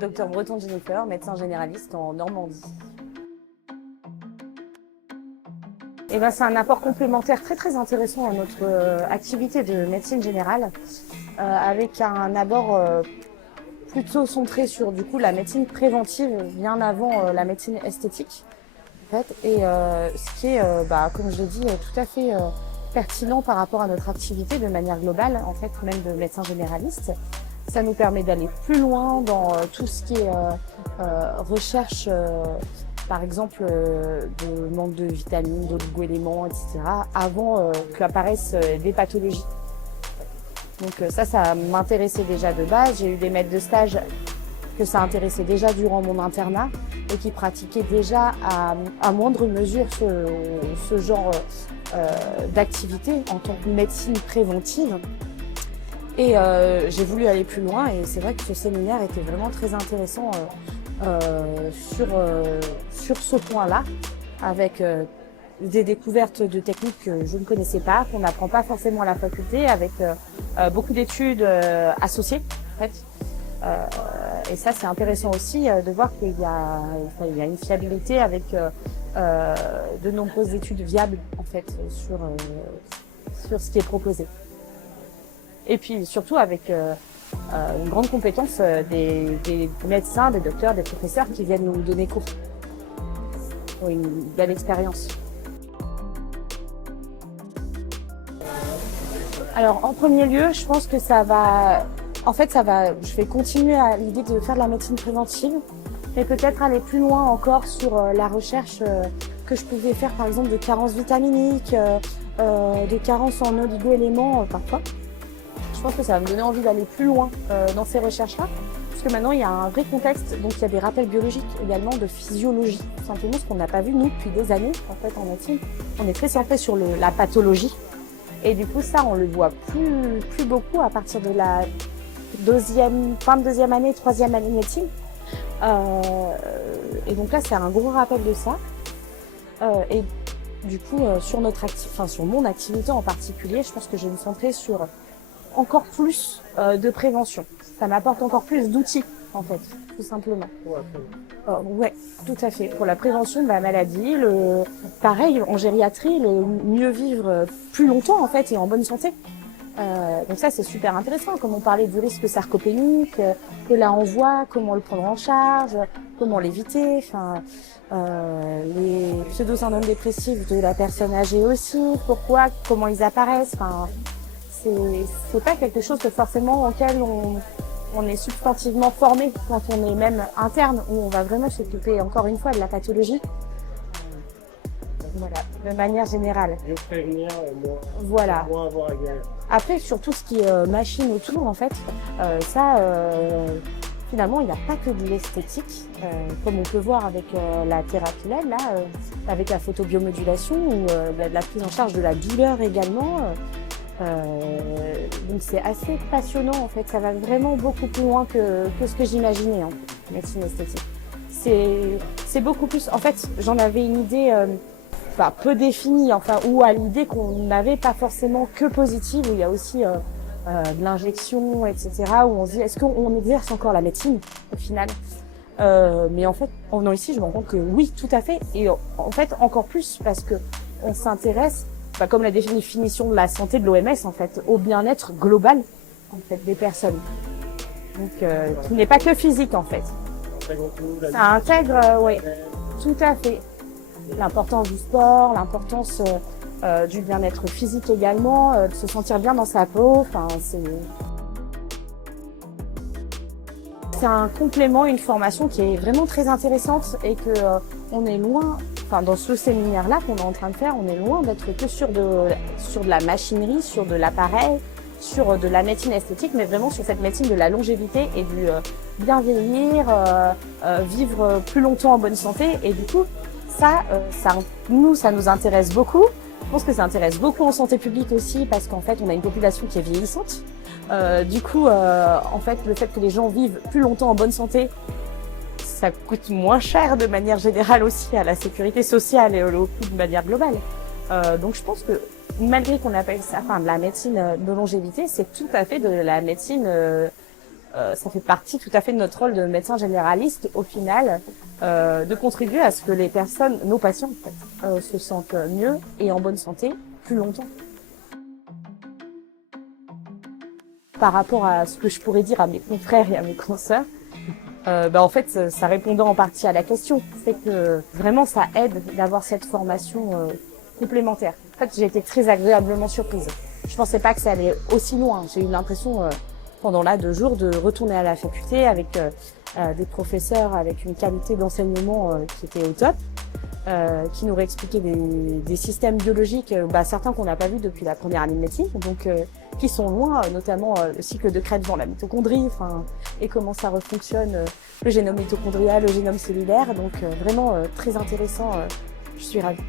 Docteur Breton Jennifer, médecin généraliste en Normandie. Et ben, c'est un apport complémentaire très intéressant à notre activité de médecine générale, avec un abord plutôt centré sur du coup la médecine préventive bien avant la médecine esthétique. En fait, et ce qui est, comme je l'ai dit, tout à fait pertinent par rapport à notre activité de manière globale, en fait, même de médecin généraliste. Ça nous permet d'aller plus loin dans tout ce qui est recherche, par exemple, de manque de vitamines, d'oligo-éléments, etc., avant qu'apparaissent des pathologies. Donc ça m'intéressait déjà de base. J'ai eu des maîtres de stage que ça intéressait déjà durant mon internat et qui pratiquaient déjà à moindre mesure ce genre d'activité en tant que médecine préventive. Et j'ai voulu aller plus loin et c'est vrai que ce séminaire était vraiment très intéressant sur ce point-là, avec des découvertes de techniques que je ne connaissais pas, qu'on n'apprend pas forcément à la faculté, avec beaucoup d'études associées en fait. Et ça, c'est intéressant aussi de voir qu'il y a une fiabilité avec de nombreuses études viables en fait sur ce qui est proposé. Et puis surtout avec une grande compétence des médecins, des docteurs, des professeurs qui viennent nous donner cours. Une belle expérience. Alors en premier lieu, je pense que je vais continuer à l'idée de faire de la médecine préventive, mais peut-être aller plus loin encore sur la recherche que je pouvais faire par exemple de carences vitaminiques, de carences en oligo-éléments parfois. Je pense que ça va me donner envie d'aller plus loin dans ces recherches-là, parce que maintenant il y a un vrai contexte, donc il y a des rappels biologiques également de physiologie, tout simplement ce qu'on n'a pas vu nous depuis des années en fait en médecine. On est très centré sur la pathologie, et du coup ça on le voit plus beaucoup à partir de la fin de deuxième année, troisième année de médecine. Et donc là c'est un gros rappel de ça. Et du coup sur mon activité en particulier, je pense que je vais me centrer sur encore plus de prévention. Ça m'apporte encore plus d'outils, en fait, tout simplement. Ouais, tout à fait. Pour la prévention de la maladie, pareil, en gériatrie, le mieux vivre plus longtemps, en fait, et en bonne santé. Donc ça, c'est super intéressant, comme on parlait du risque sarcopénique, que là on voit, comment le prendre en charge, comment l'éviter, les pseudo-syndromes dépressifs de la personne âgée aussi, pourquoi, comment ils apparaissent, c'est pas quelque chose que forcément auquel on est substantivement formé quand on est même interne, où on va vraiment s'occuper encore une fois de la pathologie. Voilà, de manière générale. Mieux prévenir, voilà. moins avoir à guérir. Après, sur tout ce qui est machine autour, en fait, finalement, il n'y a pas que de l'esthétique, comme on peut voir avec la thérapie LED, là, avec la photobiomodulation, ou de la prise en charge de la douleur également. Donc c'est assez passionnant en fait, ça va vraiment beaucoup plus loin que ce que j'imaginais en médecine esthétique. C'est beaucoup plus, en fait j'en avais une idée peu définie, ou à l'idée qu'on n'avait pas forcément que positive, où il y a aussi de l'injection, etc., où on se dit est-ce qu'on exerce encore la médecine au final, mais en fait en venant ici je me rends compte que oui, tout à fait, et en fait encore plus parce que on s'intéresse, comme la définition de la santé de l'OMS, en fait, au bien-être global, en fait, des personnes. Donc, qui n'est pas que physique, en fait. Ça intègre, oui, tout à fait. L'importance du sport, l'importance du bien-être physique également, de se sentir bien dans sa peau, c'est un complément, une formation qui est vraiment très intéressante et que on est loin. Dans ce séminaire-là qu'on est en train de faire, on est loin d'être que sur de la machinerie, sur de l'appareil, sur de la médecine esthétique, mais vraiment sur cette médecine de la longévité et du bien vieillir, vivre plus longtemps en bonne santé. Et du coup, ça nous intéresse beaucoup. Je pense que ça intéresse beaucoup en santé publique aussi, parce qu'en fait, on a une population qui est vieillissante. Du coup, en fait, le fait que les gens vivent plus longtemps en bonne santé, ça coûte moins cher de manière générale aussi à la sécurité sociale et au coût de manière globale. Donc je pense que malgré qu'on appelle ça de la médecine de longévité, c'est tout à fait de la médecine ça fait partie tout à fait de notre rôle de médecin généraliste, au final, de contribuer à ce que les personnes, nos patients en fait, se sentent mieux et en bonne santé plus longtemps. Par rapport à ce que je pourrais dire à mes confrères et à mes consoeurs, en fait, ça répondant en partie à la question, c'est que vraiment ça aide d'avoir cette formation complémentaire. En fait, j'ai été très agréablement surprise. Je pensais pas que ça allait aussi loin. J'ai eu l'impression pendant là 2 jours de retourner à la faculté avec des professeurs avec une qualité d'enseignement qui était au top, qui nous réexpliquaient des systèmes biologiques, certains qu'on n'a pas vus depuis la première année de médecine, donc qui sont loin, notamment le cycle de Krebs dans la mitochondrie, et comment ça refonctionne, le génome mitochondrial, le génome cellulaire, donc vraiment très intéressant. Je suis ravie.